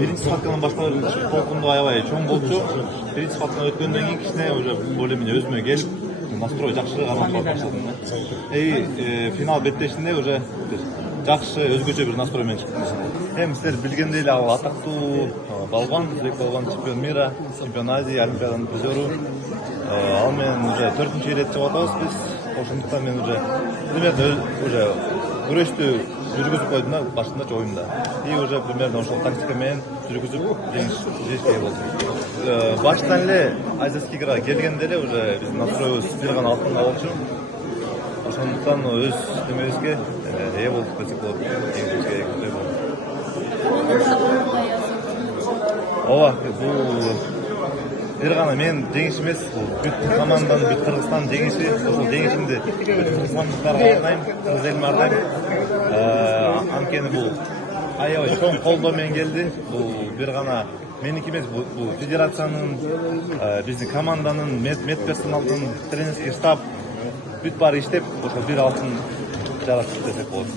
Birinci safhasından başlangıç korkundu aябай чоң болчу. Birinci safhasына өткөндөн кийин кичине уже более менее өзүмө келип, настрой жакшыраак алып баштадым да. Финал беттешинде уже жакшы өзгөчө бир настрой менен чыктым. Эми силер билгендей эле ал атактуу балбан, Өзбек балбан, чемпион мира, чемпион Азии, Олимпиаданын призеру. Ал менен уже 4-нчи ирет чыгып атабыз биз. Ошондуктан мен уже примерно уже күрөштү жүргүзүп койдум да башындачы оюмда. И уже примерно ошол тактика менен жүргүзүп жеңишке ээ болдум. Баштан эле Азиатский играга келгенде эле уже биздин настроебуз бир гана алтынга болчу. Ошондуктан өз немебизге ээ болдук десек болот. Жеңишибизге ээ болдук. Ооба, бул бир гана менин жеңишим эмес, бул бүт команданын, бүт Кыргызстандын жеңиши. Ошол жеңишимди бүт кыргызстандыктарга арнайм, кыргыз элиме арнайм. Анткени бул аябай чоң колдоо менен келди. Бул бир гана меники эмес, бул федерациянын, биздин команданын, медперсоналдын, тренерский штаб бүт баары иштеп, ошол бир алтын жараттык десек болот.